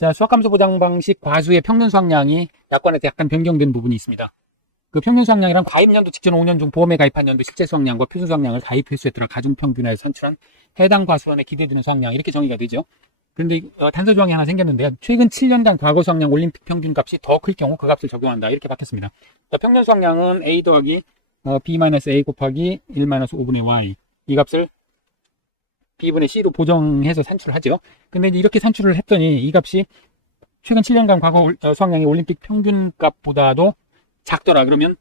자, 수확감소 보장 방식 과수의 평년 수확량이 약관에서 약간 변경된 부분이 있습니다. 그 평년 수확량이란 가입연도 직전 5년 중 보험에 가입한 연도 실제 수확량과 표준 수확량을 가입 횟수에 따라 가중평균하여 산출한 해당 과수원에 기대되는 수확량, 이렇게 정의가 되죠. 그런데 단서 조항이 하나 생겼는데요. 최근 7년간 과거 수확량 올림픽 평균값이 더 클 경우 그 값을 적용한다, 이렇게 바뀌었습니다. 자, 평년 수확량은 A 더하기 B-A 곱하기 1-5분의 Y, 이 값을 B분의 C로 보정해서 산출을 하죠. 근데 이제 이렇게 산출을 했더니 이 값이 최근 7년간 과거 수확량이 올림픽 평균값보다도 작더라. 그러면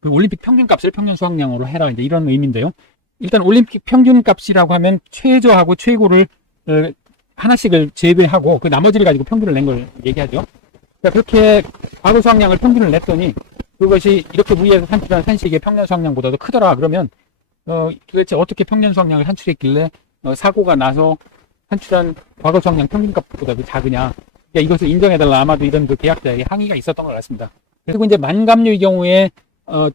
그 올림픽 평균값을 평년 수확량으로 해라, 이제 이런 의미인데요. 일단 올림픽 평균값이라고 하면 최저하고 최고를 하나씩을 제외하고 그 나머지를 가지고 평균을 낸 걸 얘기하죠. 그러니까 그렇게 과거 수확량을 평균을 냈더니 그것이 이렇게 위에서 산출한 산식의 평년 수확량보다도 크더라. 그러면 도대체 어떻게 평년 수확량을 산출했길래 사고가 나서 산출한 과거 수확량 평균값보다도 작으냐. 그러니까 이것을 인정해달라. 아마도 이런 그 계약자에게 항의가 있었던 것 같습니다. 그리고 이제 만감류의 경우에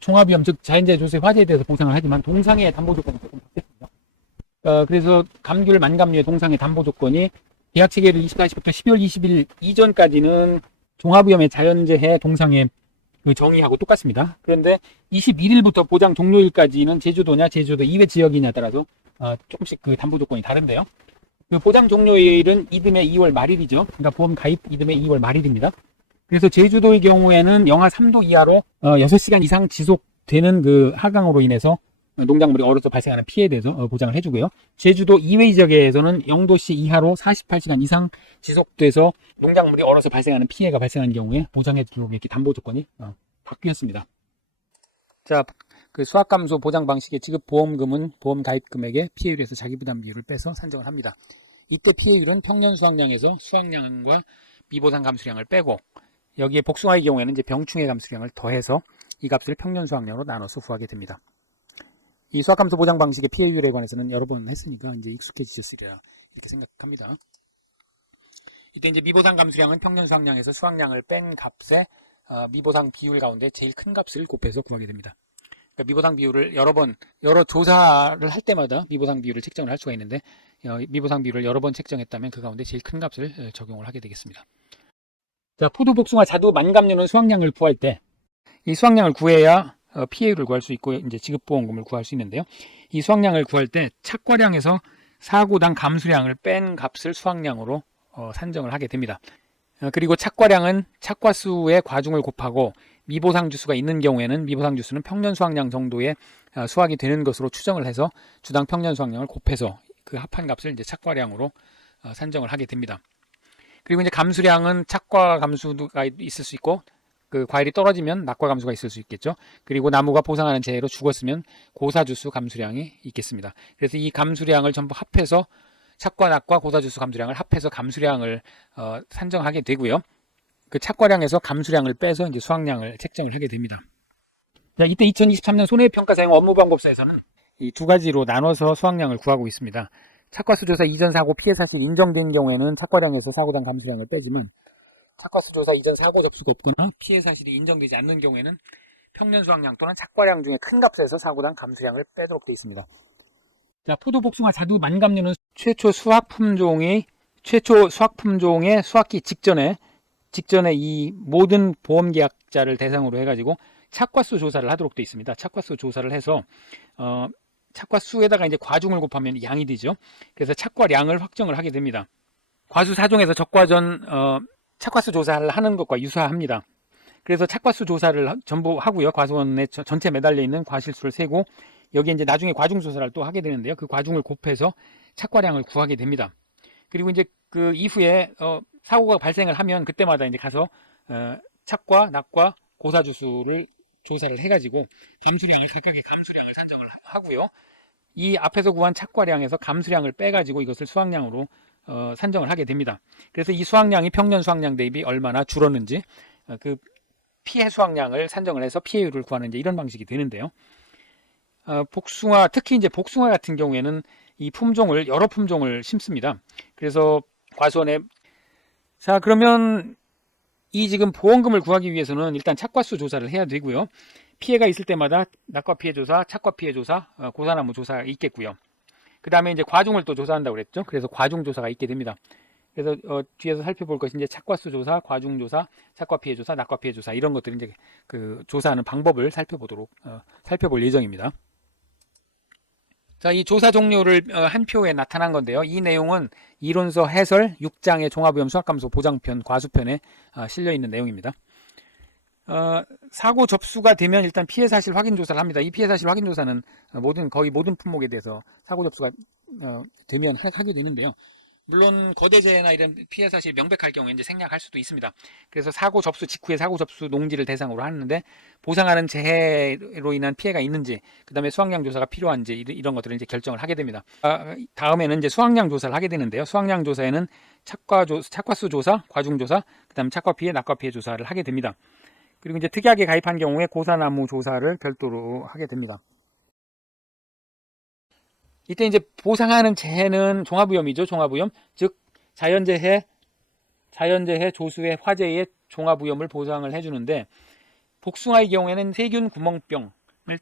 종합위험, 즉 자연재해 조세 화재에 대해서 보상을 하지만 동상의 담보 조건이 조금 바뀌었습니다. 그래서 감귤 만감류의 동상의 담보 조건이 계약 체결일 24시부터 12월 20일 이전까지는 종합위험의 자연재해 동상의 그 정의하고 똑같습니다. 그런데 21일부터 보장 종료일까지는 제주도냐 제주도 이외 지역이냐에 따라서 조금씩 그 담보 조건이 다른데요. 그 보장 종료일은 이듬해 2월 말일이죠. 그러니까 보험 가입 이듬해 2월 말일입니다. 그래서 제주도의 경우에는 영하 3도 이하로 6시간 이상 지속되는 그 하강으로 인해서 농작물이 얼어서 발생하는 피해에 대해서 보장을 해주고요. 제주도 이외 지역에서는 0도씨 이하로 48시간 이상 지속돼서 농작물이 얼어서 발생하는 피해가 발생한 경우에 보장해주고 이렇게 담보 조건이 바뀌었습니다. 자, 그 수확감소 보장 방식의 지급 보험금은 보험 가입 금액의 피해율에서 자기부담 비율을 빼서 산정을 합니다. 이때 피해율은 평년 수확량에서 수확량과 미보상 감수량을 빼고 여기에 복숭아의 경우에는 이제 병충해 감수량을 더해서 이 값을 평년 수확량으로 나눠서 구하게 됩니다. 이 수확감소 보장 방식의 피해율에 관해서는 여러 번 했으니까 이제 익숙해지셨으리라 이렇게 생각합니다. 이때 이제 미보상 감수량은 평년 수확량에서 수확량을 뺀 값에 미보상 비율 가운데 제일 큰 값을 곱해서 구하게 됩니다. 그러니까 미보상 비율을 여러 조사를 할 때마다 미보상 비율을 책정을 할 수가 있는데 미보상 비율을 여러 번 책정했다면 그 가운데 제일 큰 값을 적용을 하게 되겠습니다. 자, 포도, 복숭아, 자두, 만감류는 수확량을 구할 때 이 수확량을 구해야 피해율을 구할 수 있고 이제 지급보험금을 구할 수 있는데요. 이 수확량을 구할 때 착과량에서 사고당 감수량을 뺀 값을 수확량으로 산정을 하게 됩니다. 그리고 착과량은 착과수의 과중을 곱하고 미보상 주수가 있는 경우에는 미보상 주수는 평년 수확량 정도의 수확이 되는 것으로 추정을 해서 주당 평년 수확량을 곱해서 그 합한 값을 이제 착과량으로 산정을 하게 됩니다. 그리고 이제 감수량은 착과 감수가 있을 수 있고 그 과일이 떨어지면 낙과 감수가 있을 수 있겠죠. 그리고 나무가 보상하는 재해로 죽었으면 고사주수 감수량이 있겠습니다. 그래서 이 감수량을 전부 합해서 착과, 낙과, 고사주수 감수량을 합해서 감수량을 산정하게 되고요. 그 착과량에서 감수량을 빼서 이제 수확량을 책정을 하게 됩니다. 자, 이때 2023년 손해평가사용 업무방법서에서는 이 두 가지로 나눠서 수확량을 구하고 있습니다. 착과수조사 이전 사고 피해 사실 인정된 경우에는 착과량에서 사고당 감수량을 빼지만 착과수조사 이전 사고 접수가 없거나 피해 사실이 인정되지 않는 경우에는 평년 수확량 또는 착과량 중에 큰 값에서 사고당 감수량을 빼도록 되어 있습니다. 자, 포도, 복숭아, 자두, 만감류는 최초 수확 품종의 수확기 직전에 이 모든 보험 계약자를 대상으로 해가지고 착과수 조사를 하도록 되어 있습니다. 착과수 조사를 해서 착과수에다가 이제 과중을 곱하면 양이 되죠. 그래서 착과량을 확정을 하게 됩니다. 과수 4종에서 적과전 착과수 조사를 하는 것과 유사합니다. 그래서 착과수 조사를 전부 하고요. 과수원에 전체 매달려 있는 과실수를 세고 여기에 이제 나중에 과중 조사를 또 하게 되는데요. 그 과중을 곱해서 착과량을 구하게 됩니다. 그리고 이제 그 이후에 사고가 발생을 하면 그때마다 이제 가서 착과, 낙과, 고사주수를 조사를 해가지고 감수량을 각각의 감수량을 산정을 하고요. 이 앞에서 구한 착과량에서 감수량을 빼가지고 이것을 수확량으로 산정을 하게 됩니다. 그래서 이 수확량이 평년 수확량 대비 얼마나 줄었는지 그 피해 수확량을 산정을 해서 피해율을 구하는 이제 이런 방식이 되는데요. 복숭아, 특히 이제 복숭아 같은 경우에는 이 품종을 여러 품종을 심습니다. 그래서 과수원에 자, 그러면 이 지금 보험금을 구하기 위해서는 일단 착과수 조사를 해야 되고요. 피해가 있을 때마다 낙과 피해 조사, 착과 피해 조사, 고사나무 조사가 있겠고요. 그 다음에 이제 과중을 또 조사한다고 그랬죠. 그래서 과중 조사가 있게 됩니다. 그래서 뒤에서 살펴볼 것이 이제 착과수 조사, 과중 조사, 착과 피해 조사, 낙과 피해 조사 이런 것들 이제 그 조사하는 방법을 살펴볼 예정입니다. 자, 이 조사 종류를 한 표에 나타난 건데요. 이 내용은 이론서 해설 6장의 종합위험 수학감소 보장편 과수편에 실려 있는 내용입니다. 사고 접수가 되면 일단 피해 사실 확인 조사를 합니다. 이 피해 사실 확인 조사는 거의 모든 품목에 대해서 사고 접수가 되면 하게 되는데요. 물론 거대 재해나 이런 피해 사실이 명백할 경우에 이제 생략할 수도 있습니다. 그래서 사고 접수 직후에 사고 접수 농지를 대상으로 하는데 보상하는 재해로 인한 피해가 있는지, 그다음에 수확량 조사가 필요한지 이런 것들을 이제 결정을 하게 됩니다. 다음에는 이제 수확량 조사를 하게 되는데요. 수확량 조사에는 착과수 조사, 과중 조사, 그다음에 착과 피해, 낙과 피해 조사를 하게 됩니다. 그리고 이제 특이하게 가입한 경우에 고사나무 조사를 별도로 하게 됩니다. 이때 이제 보상하는 재해는 종합위험이죠. 종합위험. 즉 자연재해, 조수의 화재의 종합위험을 보상을 해주는데, 복숭아의 경우에는 세균 구멍병을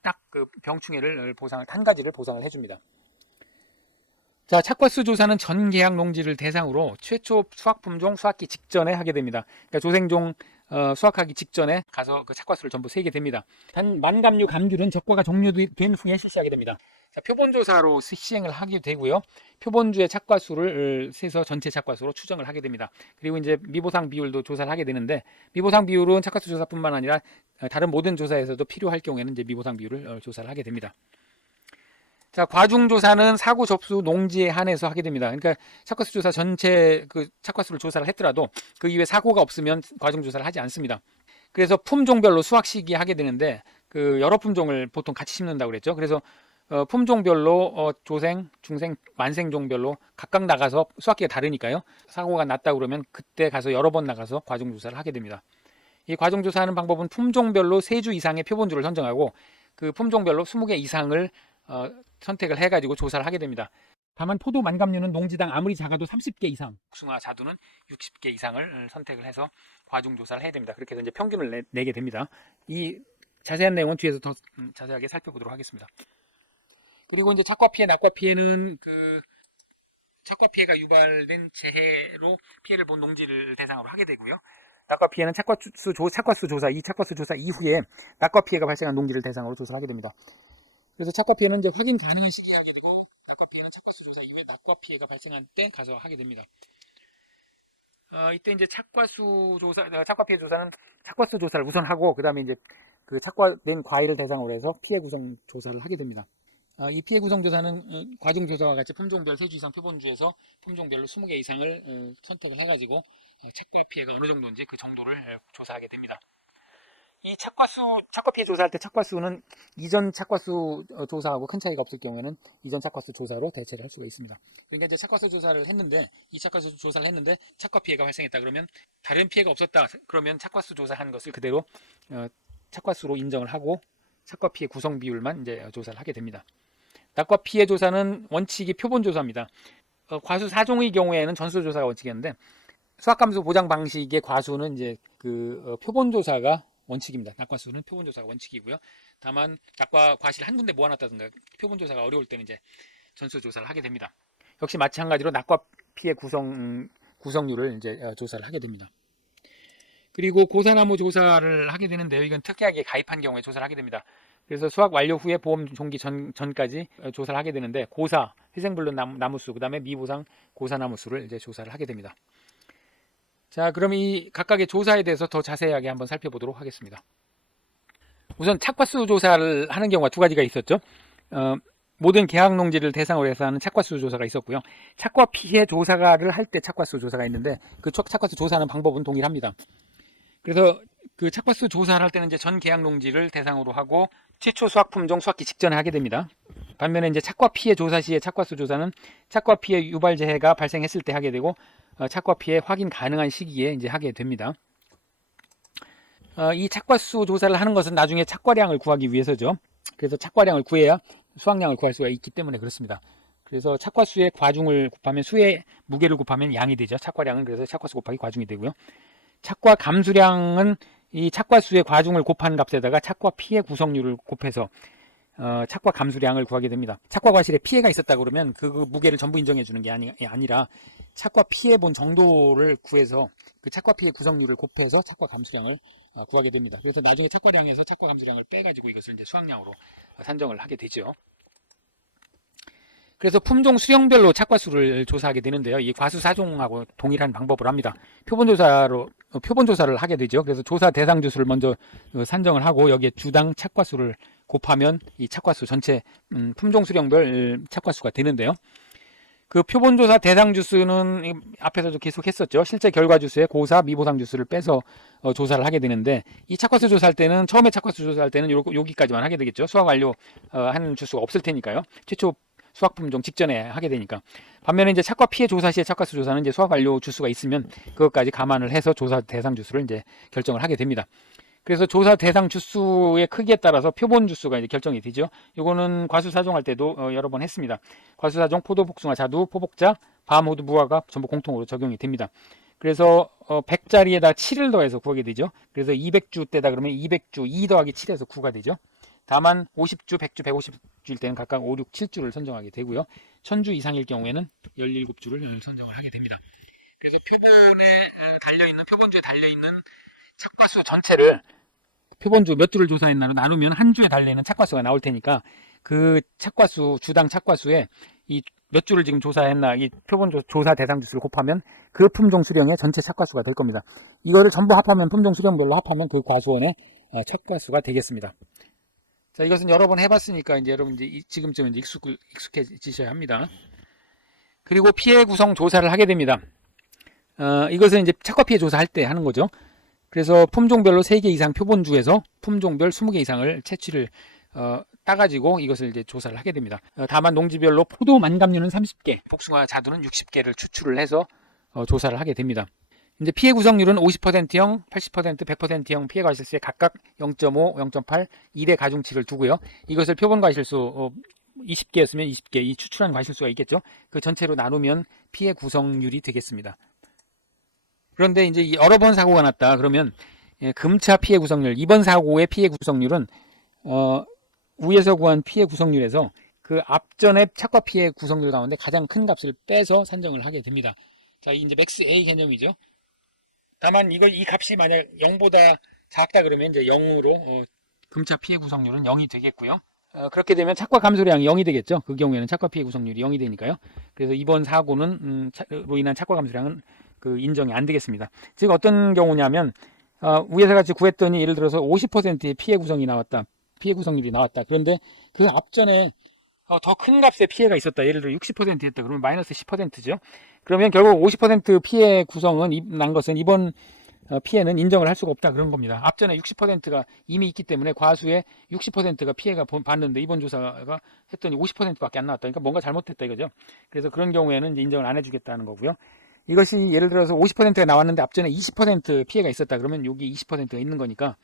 딱 그 병충해를 한 가지를 보상을 해줍니다. 자, 착과수 조사는 전 계약 농지를 대상으로 최초 수확 품종 수확기 직전에 하게 됩니다. 그러니까 조생종 수확하기 직전에 가서 그 착과수를 전부 세게 됩니다. 단 만감류 감귤은 적과가 종료된 후에 실시하게 됩니다. 자, 표본조사로 시행을 하게 되고요. 표본주의 착과수를 세서 전체 착과수로 추정을 하게 됩니다. 그리고 이제 미보상 비율도 조사를 하게 되는데, 미보상 비율은 착과수 조사뿐만 아니라 다른 모든 조사에서도 필요할 경우에는 이제 미보상 비율을 조사를 하게 됩니다. 자, 과중조사는 사고 접수 농지에 한해서 하게 됩니다. 그러니까 착과수 조사 전체 그 착과수를 조사를 했더라도 그 이후에 사고가 없으면 과중조사를 하지 않습니다. 그래서 품종별로 수확 시기에 하게 되는데, 그 여러 품종을 보통 같이 심는다고 그랬죠. 그래서 품종별로 조생, 중생, 완생종별로 각각 나가서 수확기가 다르니까요. 사고가 났다 그러면 그때 가서 여러 번 나가서 과중조사를 하게 됩니다. 이 과중조사하는 방법은 품종별로 3주 이상의 표본주를 선정하고 그 품종별로 20개 이상을 선택을 해가지고 조사를 하게 됩니다. 다만 포도 만감류는 농지당 아무리 작아도 30개 이상, 복숭아 자두는 60개 이상을 선택을 해서 과중조사를 해야 됩니다. 그렇게 해서 이제 평균을 내게 됩니다. 이 자세한 내용은 뒤에서 더 자세하게 살펴보도록 하겠습니다. 그리고 이제 착과 피해, 낙과 피해는 그 착과 피해가 유발된 재해로 피해를 본 농지를 대상으로 하게 되고요. 낙과 피해는 착과수 조사, 이 착과수 조사 이후에 낙과 피해가 발생한 농지를 대상으로 조사를 하게 됩니다. 그래서 착과 피해는 이제 확인 가능한 시기에 하게 되고, 낙과 피해는 착과수 조사 이후에 낙과 피해가 발생한 때 가서 하게 됩니다. 이때 이제 착과 피해 조사는 착과수 조사를 우선 하고, 그 다음에 이제 그 착과된 과일을 대상으로 해서 피해 구성 조사를 하게 됩니다. 이 피해 구성 조사는 과중 조사와 같이 품종별 3주 이상 표본주에서 품종별로 20개 이상을 선택을 해가지고 착과 피해가 어느 정도인지 그 정도를 조사하게 됩니다. 이 착과 피해 조사할 때 착과수는 이전 착과수 조사하고 큰 차이가 없을 경우에는 이전 착과수 조사로 대체를 할 수가 있습니다. 그러니까 이제 착과수 조사를 했는데, 이 착과수 조사를 했는데 착과 피해가 발생했다 그러면, 다른 피해가 없었다 그러면 착과수 조사한 것을 그대로 착과수로 인정을 하고 착과 피해 구성 비율만 이제 조사를 하게 됩니다. 낙과 피해 조사는 원칙이 표본 조사입니다. 과수 4종의 경우에는 전수 조사가 원칙이었는데, 수학감소 보장 방식의 과수는 이제 그 표본 조사가 원칙입니다. 낙과수는 표본 조사가 원칙이고요. 다만 낙과 과실 한 군데 모아놨다든가 표본 조사가 어려울 때는 이제 전수 조사를 하게 됩니다. 역시 마찬가지로 낙과 피해 구성률을 이제 조사를 하게 됩니다. 그리고 고사나무 조사를 하게 되는데요. 이건 특이하게 가입한 경우에 조사를 하게 됩니다. 그래서 수확 완료 후에 보험 종기 전까지 조사를 하게 되는데, 고사, 회생불륜 나무수, 그 다음에 미보상 고사나무수를 이제 조사를 하게 됩니다. 자, 그럼 이 각각의 조사에 대해서 더 자세하게 한번 살펴보도록 하겠습니다. 우선 착과수 조사를 하는 경우가 두 가지가 있었죠. 모든 계약 농지를 대상으로 해서 하는 착과수 조사가 있었고요. 착과 피해 조사를 할 때 착과수 조사가 있는데, 그 착과수 조사하는 방법은 동일합니다. 그래서 그 착과수 조사를 할 때는 이제 전 계약 농지를 대상으로 하고 최초 수확 품종 수확기 직전에 하게 됩니다. 반면에 이제 착과 피해 조사 시에 착과수 조사는 착과 피해 유발 재해가 발생했을 때 하게 되고, 착과 피해 확인 가능한 시기에 이제 하게 됩니다. 이 착과수 조사를 하는 것은 나중에 착과량을 구하기 위해서죠. 그래서 착과량을 구해야 수확량을 구할 수가 있기 때문에 그렇습니다. 그래서 착과수의 과중을 곱하면 수의 무게를 곱하면 양이 되죠. 착과량은 그래서 착과수 곱하기 과중이 되고요. 착과 감수량은 이 착과수의 과중을 곱한 값에다가 착과 피해 구성률을 곱해서 착과 감수량을 구하게 됩니다. 착과 과실에 피해가 있었다 그러면 그 무게를 전부 인정해 주는 게 아니라 착과 피해 본 정도를 구해서 그 착과 피해 구성률을 곱해서 착과 감수량을 구하게 됩니다. 그래서 나중에 착과량에서 착과 감수량을 빼가지고 이것을 이제 수확량으로 산정을 하게 되죠. 그래서 품종 수령별로 착과수를 조사하게 되는데요. 이 과수사종하고 동일한 방법을 합니다. 표본조사를 하게 되죠. 그래서 조사 대상 주수를 먼저 산정을 하고 여기에 주당 착과수를 곱하면 이 착과수 전체 품종 수령별 착과수가 되는데요. 그 표본조사 대상 주수는 앞에서도 계속 했었죠. 실제 결과 주수에 고사, 미보상 주수를 빼서 조사를 하게 되는데 이 착과수 조사할 때는 처음에 착과수 조사할 때는 여기까지만 하게 되겠죠. 수확 완료 한 주수가 없을 테니까요. 최초 수확 품종 직전에 하게 되니까. 반면에 이제 착과 피해 조사 시에 착과수 조사는 이제 수확 완료 주수가 있으면 그것까지 감안을 해서 조사 대상 주수를 이제 결정을 하게 됩니다. 그래서 조사 대상 주수의 크기에 따라서 표본 주수가 이제 결정이 되죠. 이거는 과수사종할 때도 여러 번 했습니다. 과수사종, 포도, 복숭아, 자두, 포복자, 밤, 호두, 무화과 전부 공통으로 적용이 됩니다. 그래서 100짜리에다 7을 더해서 구하게 되죠. 그래서 200주 때다 그러면 200주 2 더하기 7에서 9가 되죠. 다만 50주, 100주, 150주일 때는 각각 5, 6, 7주를 선정하게 되고요. 1000주 이상일 경우에는 17주를 선정을 하게 됩니다. 그래서 표본주에 달려있는 착과수 전체를 표본주 몇 주를 조사했나로 나누면 한 주에 달려있는 착과수가 나올 테니까 그 착과수, 주당 착과수에 이 몇 주를 지금 조사했나 이 표본주 조사 대상 주수를 곱하면 그 품종 수령의 전체 착과수가 될 겁니다. 이거를 전부 합하면 품종 수령별로 합하면 그 과수원의 착과수가 되겠습니다. 자, 이것은 여러 번 해봤으니까 이제 여러분 지금쯤 이제 익숙해지셔야 합니다. 그리고 피해 구성 조사를 하게 됩니다. 이것은 이제 착과 피해 조사할 때 하는 거죠. 그래서 품종별로 3개 이상 표본주에서 품종별 20개 이상을 채취를 따가지고 이것을 이제 조사를 하게 됩니다. 다만 농지별로 포도 만감류는 30개, 복숭아 자두는 60개를 추출을 해서 조사를 하게 됩니다. 이제 피해 구성률은 50%형, 80%, 100%형 피해 과실수에 각각 0.5, 0.8, 2대 가중치를 두고요. 이것을 표본 과실수 20개였으면 20개, 이 추출한 과실수가 있겠죠. 그 전체로 나누면 피해 구성률이 되겠습니다. 그런데 이제 여러 번 사고가 났다 그러면 금차 피해 구성률, 이번 사고의 피해 구성률은 위에서 구한 피해 구성률에서 그 앞전의 착과 피해 구성률 가운데 가장 큰 값을 빼서 산정을 하게 됩니다. 자, 이제 맥스 A 개념이죠. 다만 이 값이 만약 0보다 작다 그러면 이제 0으로 금차 피해 구성률은 0이 되겠고요. 그렇게 되면 착과 감소량이 0이 되겠죠. 그 경우에는 착과 피해 구성률이 0이 되니까요. 그래서 이번 사고는 로 인한 착과 감소량은 인정이 안 되겠습니다. 즉 어떤 경우냐면 위에서 같이 구했더니 예를 들어서 50%의 피해 구성이 나왔다. 피해 구성률이 나왔다. 그런데 그 앞전에 더 큰 값의 피해가 있었다. 예를 들어 60%였다. 그러면 마이너스 10%죠. 그러면 결국 50% 피해 구성은 난 것은 이번 피해는 인정을 할 수가 없다. 그런 겁니다. 앞전에 60%가 이미 있기 때문에 과수의 60%가 피해가 봤는데 이번 조사가 했더니 50%밖에 안 나왔다. 그러니까 뭔가 잘못했다 이거죠. 그래서 그런 경우에는 이제 인정을 안 해주겠다는 거고요. 이것이 예를 들어서 50%가 나왔는데 앞전에 20% 피해가 있었다. 그러면 여기 20%가 있는 거니까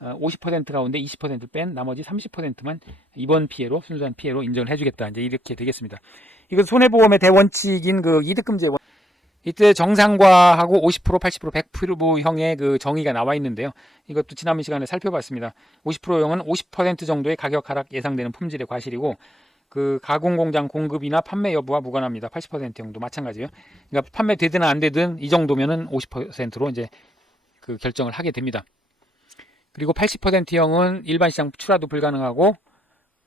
50% 가운데 20% 뺀 나머지 30%만 이번 피해로 순수한 피해로 인정을 해주겠다. 이제 이렇게 되겠습니다. 이건 손해보험의 대원칙인 그 이득금제 이때 정상과하고 50%, 80%, 100%형의 그 정의가 나와 있는데요. 이것도 지난 시간에 살펴봤습니다. 50%형은 50% 정도의 가격 하락 예상되는 품질의 과실이고 그 가공공장 공급이나 판매 여부와 무관합니다. 80%형도 마찬가지예요. 그러니까 판매되든 안 되든 이 정도면은 50%로 이제 그 결정을 하게 됩니다. 그리고 80%형은 일반 시장 출하도 불가능하고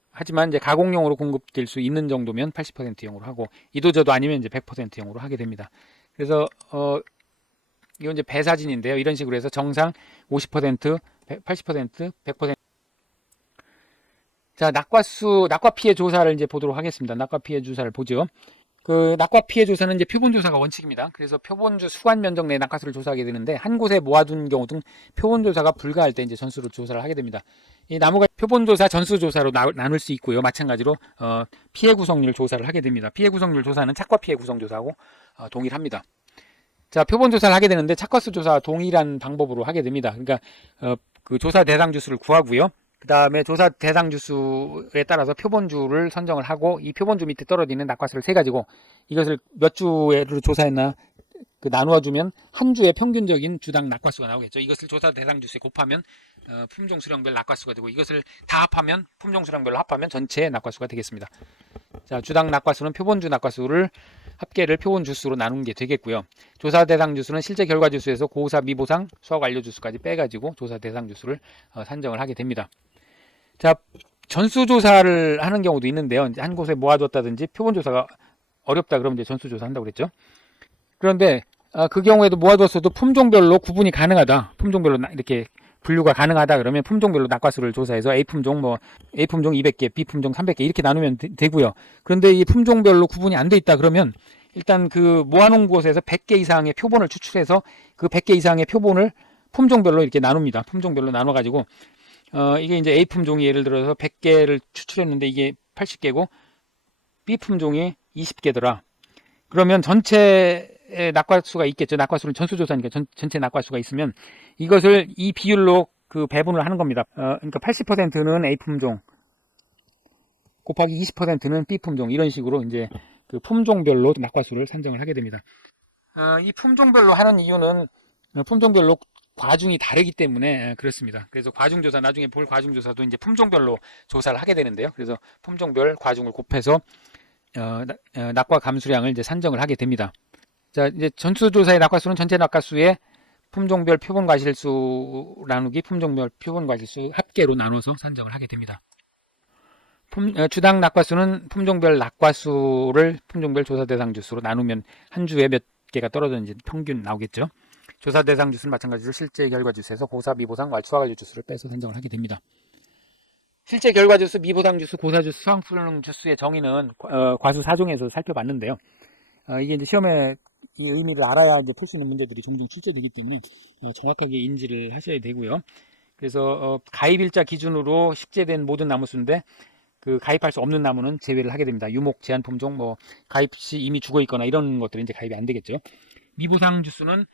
하지만 이제 가공용으로 공급될 수 있는 정도면 80%형으로 하고 이도저도 아니면 이제 100%형으로 하게 됩니다. 그래서 이건 이제 배사진인데요. 이런 식으로 해서 정상 50%, 80%, 100%. 자, 낙과 피해 조사를 이제 보도록 하겠습니다. 낙과 피해 조사를 보죠. 그 낙과 피해 조사는 이제 표본 조사가 원칙입니다. 그래서 표본주 수관 면적 내 낙과수를 조사하게 되는데 한 곳에 모아둔 경우 등 표본 조사가 불가할 때 이제 전수로 조사를 하게 됩니다. 이 나무가 표본 조사, 전수 조사로 나눌 수 있고요. 마찬가지로 피해 구성률 조사를 하게 됩니다. 피해 구성률 조사는 착과 피해 구성 조사하고 동일합니다. 자, 표본 조사를 하게 되는데 착과수 조사와 동일한 방법으로 하게 됩니다. 그러니까 그 조사 대상 주수를 구하고요. 그 다음에 조사 대상 주수에 따라서 표본주를 선정을 하고 이 표본주 밑에 떨어지는 낙과수를 세 가지고 이것을 몇 주를 조사했나 나누어주면 한 주의 평균적인 주당 낙과수가 나오겠죠. 이것을 조사 대상 주수에 곱하면 품종 수량별 낙과수가 되고, 이것을 다 합하면 품종 수량별로 합하면 전체 낙과수가 되겠습니다. 자, 주당 낙과수는 표본주 낙과수를 합계를 표본 주수로 나눈 게 되겠고요. 조사 대상 주수는 실제 결과 주수에서 고사, 미보상, 수학 완료 주수까지 빼가지고 조사 대상 주수를 산정을 하게 됩니다. 자, 전수조사를 하는 경우도 있는데요. 이제 한 곳에 모아뒀다든지 표본조사가 어렵다 그러면 이제 전수조사 한다고 그랬죠. 그런데 그 경우에도 모아뒀어도 품종별로 구분이 가능하다. 품종별로 이렇게 분류가 가능하다 그러면 품종별로 낙과수를 조사해서 A품종 A품종 200개, B품종 300개 이렇게 나누면 되고요. 그런데 이 품종별로 구분이 안 돼 있다 그러면 일단 그 모아놓은 곳에서 100개 이상의 표본을 추출해서 그 100개 이상의 표본을 품종별로 이렇게 나눕니다. 품종별로 나눠가지고 이게 이제 A품종이 예를 들어서 100개를 추출했는데 이게 80개고 B품종이 20개더라. 그러면 전체 낙과수가 있겠죠. 낙과수는 전수조사니까 전체 낙과수가 있으면 이것을 이 비율로 그 배분을 하는 겁니다. 그러니까 80%는 A품종 곱하기 20%는 B품종 이런 식으로 이제 그 품종별로 낙과수를 산정을 하게 됩니다. 이 품종별로 하는 이유는 품종별로 과중이 다르기 때문에 그렇습니다. 그래서 과중조사 나중에 볼 과중조사도 이제 품종별로 조사를 하게 되는데요. 그래서 품종별 과중을 곱해서 낙과 감수량을 이제 산정을 하게 됩니다. 자, 이제 전수조사의 낙과수는 전체 낙과수의 품종별 표본 과실수 나누기 품종별 표본 과실수 합계로 나눠서 산정을 하게 됩니다. 주당 낙과수는 품종별 낙과수를 품종별 조사 대상 주수로 나누면 한 주에 몇 개가 떨어졌는지 평균 나오겠죠. 조사 대상 주수는 마찬가지로 실제 결과 주수에서 고사, 미보상, 수학 완료 주수를 빼서 산정을 하게 됩니다. 실제 결과 주수, 미보상 주수, 고사 주수, 수학 불능 주수의 정의는 과수 4종에서 살펴봤는데요. 이게 이제 시험에 이 의미를 알아야 이제 풀 수 있는 문제들이 종종 출제되기 때문에 정확하게 인지를 하셔야 되고요. 그래서 가입일자 기준으로 식재된 모든 나무수인데 그 가입할 수 없는 나무는 제외를 하게 됩니다. 유목, 제한 품종, 가입 시 이미 죽어 있거나 이런 것들은 이제 가입이 안 되겠죠. 미보상 주수는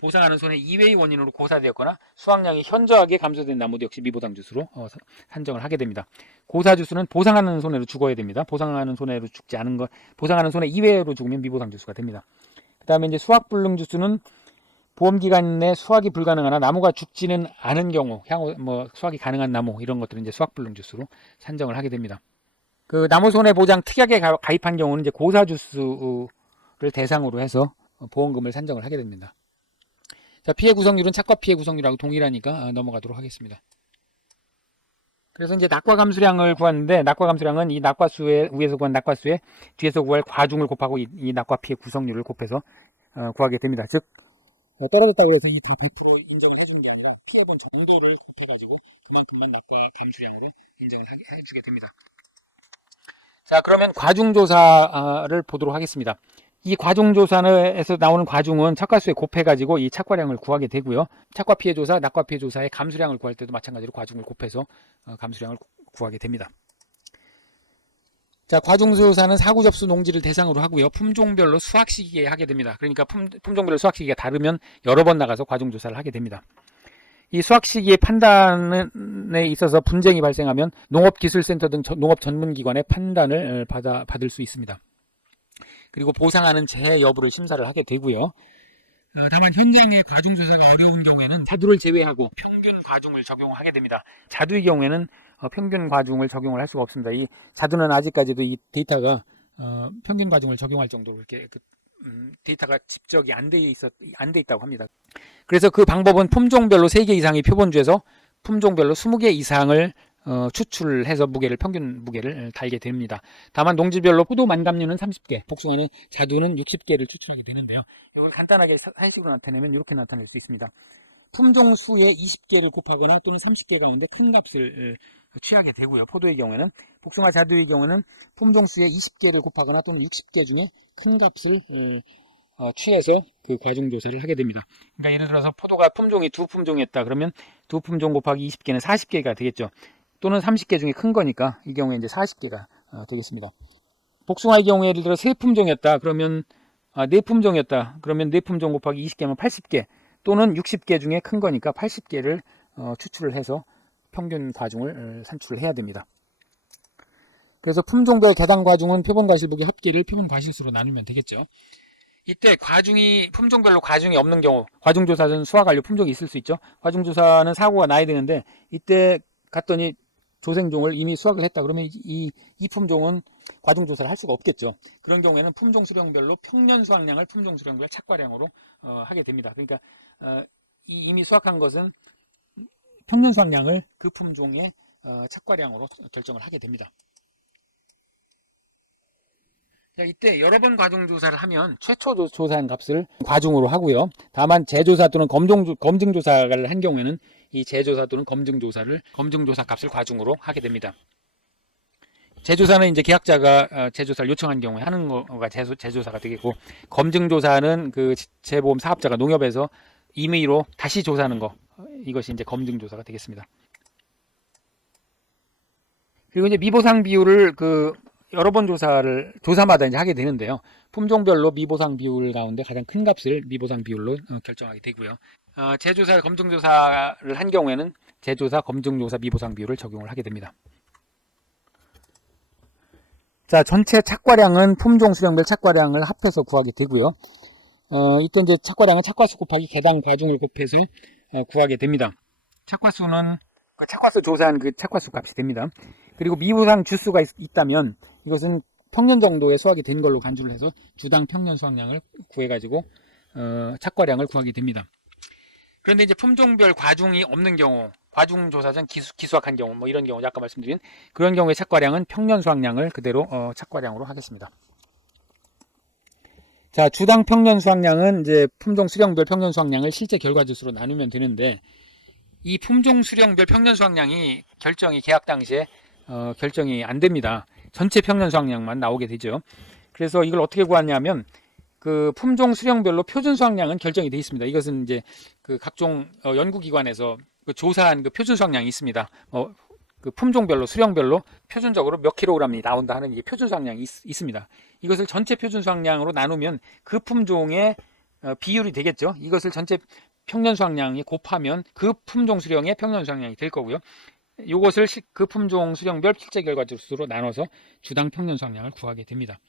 보상하는 손해 이외의 원인으로 고사되었거나 수확량이 현저하게 감소된 나무도 역시 미보상 주수로 산정을 하게 됩니다. 고사 주수는 보상하는 손해로 죽어야 됩니다. 보상하는 손해로 죽지 않은 것, 보상하는 손해 이외로 죽으면 미보상 주수가 됩니다. 그 다음에 이제 수확 불능 주수는 보험 기간 내 수확이 불가능하나 나무가 죽지는 않은 경우, 향후 수확이 가능한 나무 이런 것들은 이제 수확 불능 주수로 산정을 하게 됩니다. 그 나무 손해 보장 특약에 가입한 경우는 이제 고사 주수를 대상으로 해서 보험금을 산정을 하게 됩니다. 자, 피해 구성률은 착과 피해 구성률하고 동일하니까 넘어가도록 하겠습니다. 그래서 이제 낙과 감수량을 구하는데 낙과 감수량은 이 낙과수의 위에서 구한 낙과수에 뒤에서 구할 과중을 곱하고 이 낙과 피해 구성률을 곱해서 구하게 됩니다. 즉 떨어졌다고 해서 이 다 100% 인정을 해주는 게 아니라 피해본 정도를 곱해가지고 그만큼만 낙과 감수량으로 인정을 해주게 됩니다. 자, 그러면 과중조사를 보도록 하겠습니다. 이 과중조사에서 나오는 과중은 착과수에 곱해가지고 이 착과량을 구하게 되고요. 착과 피해 조사, 낙과 피해 조사의 감수량을 구할 때도 마찬가지로 과중을 곱해서 감수량을 구하게 됩니다. 자, 과중조사는 사구 접수 농지를 대상으로 하고요. 품종별로 수확 시기에 하게 됩니다. 그러니까 품종별로 수확 시기가 다르면 여러 번 나가서 과중조사를 하게 됩니다. 이 수확 시기의 판단에 있어서 분쟁이 발생하면 농업기술센터 등 농업전문기관의 판단을 받을 수 있습니다. 그리고 보상하는 재해 여부를 심사를 하게 되고요. 다만 현장의 과중조사가 어려운 경우에는 자두를 제외하고 평균 과중을 적용하게 됩니다. 자두의 경우에는 평균 과중을 적용을 할 수가 없습니다. 이 자두는 아직까지도 이 데이터가 평균 과중을 적용할 정도로 이렇게 데이터가 집적이 안 돼 있다고 합니다. 그래서 그 방법은 품종별로 3개 이상의 표본주에서 품종별로 20개 이상을 추출해서 평균 무게를 달게 됩니다. 다만 농지별로 포도 만감류는 30개, 복숭아는 자두는 60개를 추출하게 되는데요. 이걸 간단하게 산식으로 나타내면 이렇게 나타낼 수 있습니다. 품종 수의 20개를 곱하거나 또는 30개 가운데 큰 값을 취하게 되고요. 포도의 경우에는, 복숭아, 자두의 경우는 품종 수의 20개를 곱하거나 또는 60개 중에 큰 값을 취해서 그 과중조사를 하게 됩니다. 그러니까 예를 들어서 포도가 품종이 2품종이었다 그러면 2품종 곱하기 20개는 40개가 되겠죠. 또는 30개 중에 큰 거니까 이 경우에 이제 40개가 되겠습니다. 복숭아의 경우에 예를 들어 3품종이었다 그러면 4품종이었다 그러면 4품종 곱하기 20개면 80개 또는 60개 중에 큰 거니까 80개를 추출을 해서 평균 과중을 산출을 해야 됩니다. 그래서 품종별 계당 과중은 표본 과실보기 합계를 표본 과실수로 나누면 되겠죠. 이때 품종별로 과중이 없는 경우, 과중조사는 수확 완료 품종이 있을 수 있죠. 과중조사는 사고가 나야 되는데, 이때 갔더니 조생종을 이미 수확을 했다. 그러면 이 품종은 과중조사를 할 수가 없겠죠. 그런 경우에는 품종 수령별로 평년 수확량을 품종 수령별 착과량으로 하게 됩니다. 그러니까 이미 수확한 것은 평년 수확량을 그 품종의 착과량으로 결정을 하게 됩니다. 이때 여러 번 과중조사를 하면 최초 조사한 값을 과중으로 하고요. 다만 재조사 또는 검증조사를 한 경우에는 이 재조사 또는 검증조사 값을 과중으로 하게 됩니다. 재조사는 이제 계약자가 재조사를 요청한 경우에 하는 거가 재조사가 되겠고, 검증조사는 그 재보험 사업자가 농협에서 임의로 다시 조사하는 거, 이것이 이제 검증조사가 되겠습니다. 그리고 이제 미보상 비율을 여러 번 조사마다 이제 하게 되는데요. 품종별로 미보상 비율 가운데 가장 큰 값을 미보상 비율로 결정하게 되고요. 재조사, 검증조사를 한 경우에는 재조사, 검증조사, 미보상 비율을 적용을 하게 됩니다. 자, 전체 착과량은 품종 수령별 착과량을 합해서 구하게 되고요. 이때 이제 착과량은 착과수 곱하기 개당 과중을 곱해서 구하게 됩니다. 착과수는 착과수 조사한 그 착과수 값이 됩니다. 그리고 미보상 주수가 있다면 이것은 평년 정도의 수확이 된 걸로 간주를 해서 주당 평년 수확량을 구해가지고 착과량을 구하게 됩니다. 그런데 이제 품종별 과중이 없는 경우, 과중조사 전 기수확한 경우, 뭐 이런 경우 아까 말씀드린 그런 경우의 착과량은 평년 수확량을 그대로 착과량으로 하겠습니다. 자, 주당 평년 수확량은 이제 품종 수령별 평년 수확량을 실제 결과주수로 나누면 되는데, 이 품종 수령별 평년 수확량이 계약 당시에 결정이 안 됩니다. 전체 평년 수확량만 나오게 되죠. 그래서 이걸 어떻게 구하냐면 그 품종 수령별로 표준 수확량은 결정이 되어 있습니다. 이것은 이제 그 각종 연구기관에서 조사한 그 표준 수확량이 있습니다. 그 품종별로 수령별로 표준적으로 몇 킬로그램이 나온다 하는 이게 표준 수확량이 있습니다. 이것을 전체 표준 수확량으로 나누면 그 품종의 비율이 되겠죠. 이것을 전체 평년 수확량이 곱하면 그 품종 수령의 평년 수확량이 될 거고요. 이것을 그 품종 수령별 실제 결과주수로 나눠서 주당 평년 수확량을 구하게 됩니다.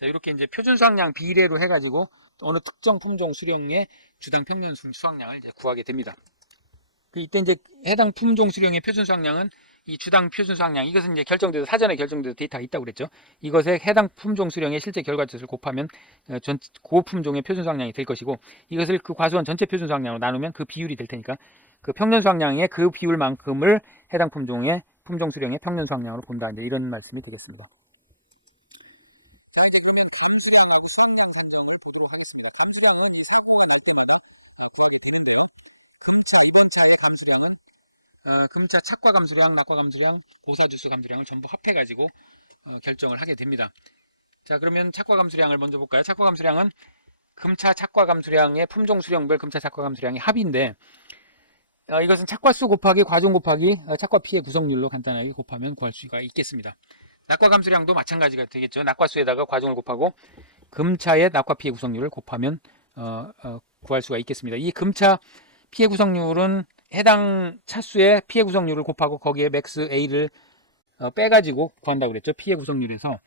자, 이렇게 이제 표준 수확량 비례로 해가지고 어느 특정 품종 수령의 주당 평년 수확량을 이제 구하게 됩니다. 이때 이제 해당 품종 수령의 표준 수확량은 이 주당 표준 수확량, 이것은 이제 사전에 결정돼서 데이터가 있다고 그랬죠. 이것에 해당 품종 수령의 실제 결과주수를 곱하면 그 품종의 표준 수확량이 될 것이고, 이것을 그 과수원 전체 표준 수확량으로 나누면 그 비율이 될 테니까 그 평년 수확량의 그 비율만큼을 해당 품종의 품종 수령의 평년 수확량으로 본다. 이제 이런 말씀이 되겠습니다. 자, 이제 그러면 감수량하고 수확량 산정을 보도록 하겠습니다. 감수량은 이 사고가 날 때마다 구하게 되는데요. 이번 차의 감수량은 금차 착과 감수량, 낙과 감수량, 고사주수 감수량을 전부 합해가지고 결정을 하게 됩니다. 자, 그러면 착과 감수량을 먼저 볼까요? 착과 감수량은 금차 착과 감수량의 품종 수령별 금차 착과 감수량의 합인데, 이것은 착과수 곱하기 과중 곱하기 착과 피해 구성률로 간단하게 곱하면 구할 수가 있겠습니다. 낙과 감수량도 마찬가지가 되겠죠. 낙과수에다가 과중을 곱하고 금차의 낙과 피해 구성률을 곱하면 구할 수가 있겠습니다. 이 금차 피해 구성률은 해당 차수의 피해 구성률을 곱하고 거기에 맥스 A를 빼가지고 구한다고 그랬죠. 피해 구성률에서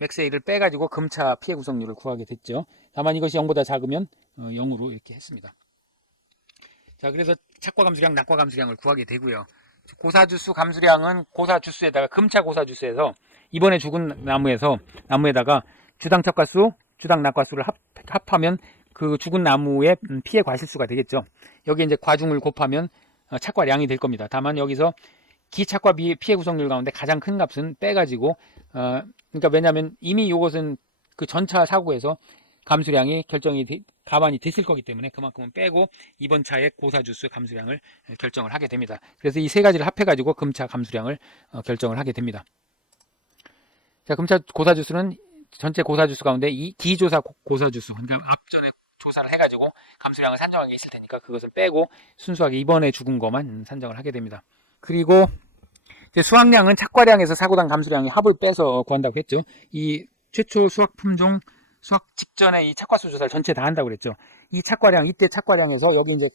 맥스 A를 빼가지고 금차 피해 구성률을 구하게 됐죠. 다만 이것이 0보다 작으면 0으로 이렇게 했습니다. 자, 그래서 착과 감수량, 낙과 감수량을 구하게 되고요. 고사주수 감수량은 고사주수에다가 금차 고사주수에서 이번에 죽은 나무에다가 주당 착과수, 주당 낙과수를 합하면 그 죽은 나무의 피해 과실수가 되겠죠. 여기 이제 과중을 곱하면 착과량이 될 겁니다. 다만 여기서 기착과 피해 구성률 가운데 가장 큰 값은 빼가지고 그러니까 왜냐하면 이미 이것은 그 전차 사고에서 감수량이 가반이 됐을 거기 때문에 그만큼은 빼고 이번 차의 고사주수 감수량을 결정을 하게 됩니다. 그래서 이 세 가지를 합해가지고 금차 감수량을 결정을 하게 됩니다. 자, 금차 고사주수는 전체 고사주수 가운데 이 기조사 고사주수, 그러니까 앞전에 조사를 해가지고 감수량을 산정한 게 있을 테니까 그것을 빼고 순수하게 이번에 죽은 것만 산정을 하게 됩니다. 그리고 이제 수확량은 착과량에서 사고당 감수량의 합을 빼서 구한다고 했죠. 이 최초 수확 품종 수확 직전에 이 착과수 조사를 전체 다 한다고 그랬죠. 이 착과량, 이때 착과량에서 여기 이제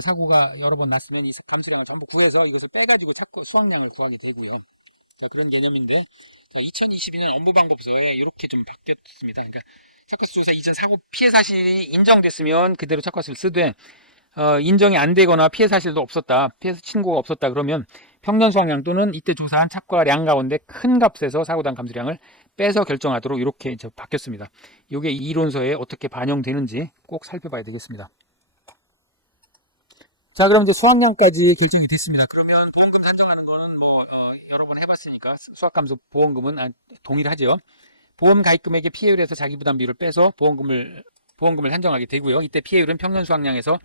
사고가 여러 번 났으면 이 감수량을 전부 구해서 이것을 빼가지고 수확량을 구하게 되고요. 자, 그런 개념인데, 2022년 업무방법서에 이렇게 좀 바뀌었습니다. 그러니까 착과수 조사 이전 사고 피해 사실이 인정됐으면 그대로 착과수를 쓰되 인정이 안 되거나 피해 사실도 없었다, 피해 신고가 없었다 그러면 평년 수확량 또는 이때 조사한 착과량 가운데 큰 값에서 사고당 감수량을 빼서 결정하도록 이렇게 이제 바뀌었습니다. 이게 이론서에 어떻게 반영되는지 꼭 살펴봐야 되겠습니다. 자, 그럼 이제 수확량까지 결정이 됐습니다. 그러면 보험금 산정하는 거는 뭐 여러 번 해봤으니까 수확감소 보험금은 동일하죠. 보험 가입금액의 피해율에서 자기부담 비율을 빼서 보험금을 산정하게 되고요. 이때 피해율은 평년 수확량에서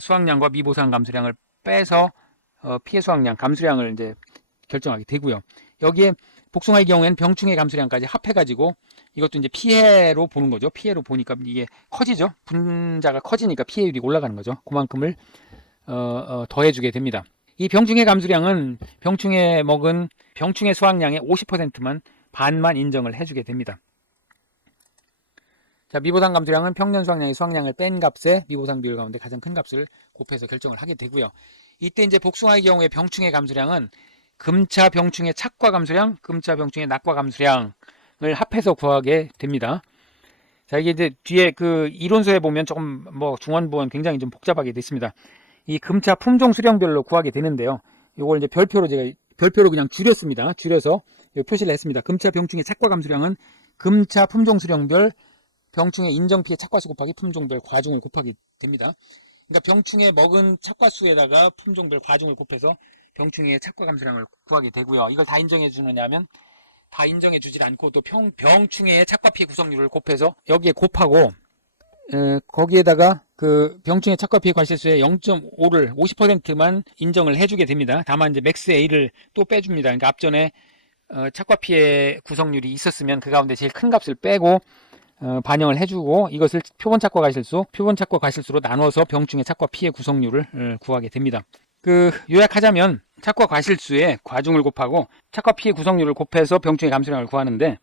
수확량과 미보상 감수량을 빼서 피해 수확량 감수량을 이제 결정하게 되고요. 여기에 복숭아의 경우에는 병충해 감수량까지 합해가지고 이것도 이제 피해로 보는 거죠. 피해로 보니까 이게 커지죠. 분자가 커지니까 피해율이 올라가는 거죠. 그만큼을 더해주게 됩니다. 이 병충해 감수량은 병충해 먹은 병충해 수확량의 50%만 반만 인정을 해주게 됩니다. 자, 미보상 감수량은 평년 수확량의 수확량을 뺀 값에 미보상 비율 가운데 가장 큰 값을 곱해서 결정을 하게 되고요. 이때 이제 복숭아의 경우에 병충해 감수량은 금차 병충해 착과 감수량, 금차 병충해 낙과 감수량을 합해서 구하게 됩니다. 자, 이게 이제 뒤에 그 이론서에 보면 조금 뭐 중원부원 굉장히 좀 복잡하게 됐습니다. 이 금차 품종 수량별로 구하게 되는데요. 이걸 이제 별표로 그냥 줄였습니다. 줄여서 표시를 했습니다. 금차 병충해 착과 감수량은 금차 품종 수량별 병충해 인정피해 착과수 곱하기 품종별 과중을 곱하게 됩니다. 그러니까 병충해 먹은 착과수에다가 품종별 과중을 곱해서 병충해 착과 감수량을 구하게 되고요. 이걸 다 인정해 주느냐 하면 다 인정해 주질 않고 또 병충해의 착과 피해 구성률을 곱해서 여기에 곱하고 거기에다가 그 병충해 착과 피해 과실수의 0.5를 50%만 인정을 해주게 됩니다. 다만 이제 맥스 A를 또 빼줍니다. 그러니까 앞전에 착과 피해 구성률이 있었으면 그 가운데 제일 큰 값을 빼고 반영을 해주고 이것을 표본 착과 과실수로 나눠서 병충해 착과 피해 구성률을 구하게 됩니다. 요약하자면 착과 과실수에 과중을 곱하고 착과 피해 구성률을 곱해서 병충해 감수량을 구하는데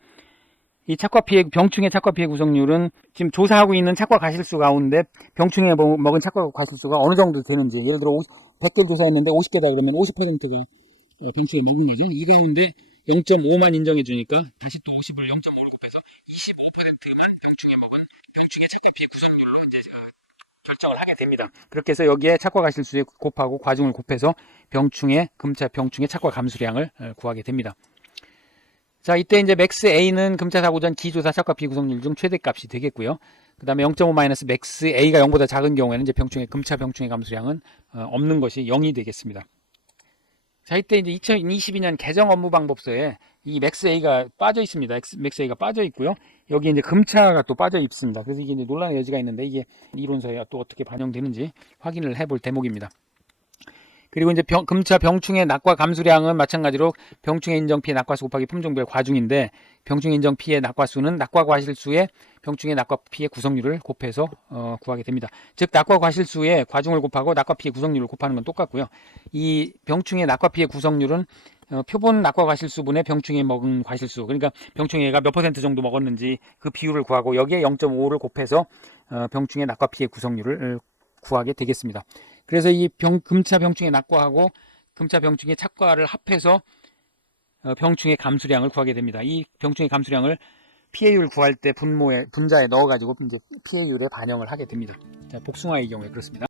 이 병충해 착과 피해 구성률은 지금 조사하고 있는 착과 과실수 가운데 병충해 먹은 착과 과실수가 어느 정도 되는지, 예를 들어 100개를 조사했는데 50개다 그러면 50%가 병충해 먹은 거죠. 이 가운데 0.5만 인정해 주니까 다시 또 50을 0.5를 곱해서 25%만 병충해 먹은 병충해 착과 피해 구성률로 이제 결정을 하게 됩니다. 그렇게 해서 여기에 착과 과실수에 곱하고 과중을 곱해서 금차 병충해 착과 감수량을 구하게 됩니다. 자, 이때 이제 맥스 A는 금차 사고 전 기조사 착과 비구성률 중 최대값이 되겠고요. 그 다음에 0.5 마이너스 맥스 A가 0보다 작은 경우에는 이제 금차 병충해 감수량은 없는 것이 0이 되겠습니다. 자, 이때 이제 2022년 개정 업무방법서에 이 맥스 A가 빠져 있습니다. 맥스 A가 빠져 있고요. 여기 이제 금차가 또 빠져 있습니다. 그래서 이게 이제 논란의 여지가 있는데 이게 이론서에 또 어떻게 반영되는지 확인을 해볼 대목입니다. 그리고 이제 금차 병충해 낙과 감수량은 마찬가지로 병충해 인정피해 낙과수 곱하기 품종별 과중인데 병충해 인정피해 낙과수는 낙과 과실수에 병충해 낙과 피해 구성률을 곱해서 구하게 됩니다. 즉 낙과 과실수에 과중을 곱하고 낙과 피해 구성률을 곱하는 건 똑같고요. 이 병충해 낙과 피해 구성률은 표본 낙과 과실수분의 병충해 먹은 과실수, 그러니까 병충해가 몇 % 정도 먹었는지 그 비율을 구하고 여기에 0.5를 곱해서 병충해 낙과 피해 구성률을 구하게 되겠습니다. 그래서 이 금차 병충해 낙과하고 금차 병충해 착과를 합해서 병충해 감수량을 구하게 됩니다. 이 병충해 감수량을 피해율 구할 때 분자에 넣어가지고 이제 피해율에 반영을 하게 됩니다. 자, 복숭아의 경우에 그렇습니다.